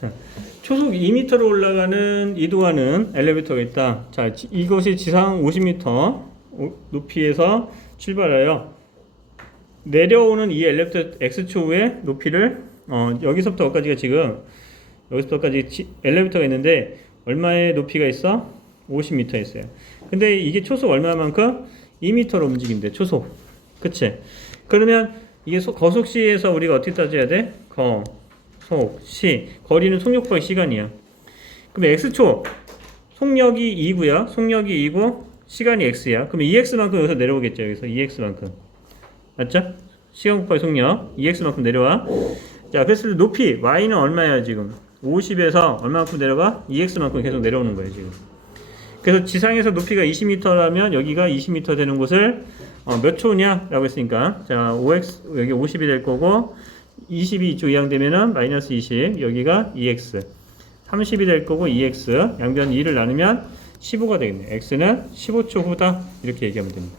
자, 초속 2m로 올라가는 이동하는 엘리베이터가 있다. 자, 지- 이것이 지상 50m 오- 높이에서 출발하여 내려오는 이 엘리베이터 X초의 높이를 어, 여기서부터 여기까지가 지금 여기서부터까지 지- 엘리베이터가 있는데 얼마의 높이가 있어? 50m 있어요. 근데 이게 초속 얼마만큼? 2m로 움직인대. 초속. 그치? 그러면 이게 소- 거속 시에서 우리가 어떻게 따져야 돼? 거, 속, 시. 거리는 속력보다 시간이야. 그럼 x초 속력이 2고요. 속력이 2고 시간이 x야. 그럼 2x만큼 여기서 내려오겠죠. 여기서 2x만큼. 맞죠? 시간 곱하기 속력 2x만큼 내려와. 자, 그래서 높이 y는 얼마야 지금? 50에서 얼마만큼 내려가? 2x만큼 계속 내려오는 거예요 지금. 그래서 지상에서 높이가 20m라면 여기가 20m 되는 곳을 어, 몇 초냐라고 했으니까 자 5x 여기 50이 될 거고 20이 이쪽 이항되면은 마이너스 20 여기가 2x 30이 될 거고 2x 양변 2를 나누면 15가 되겠네 x는 15초 후다. 이렇게 얘기하면 됩니다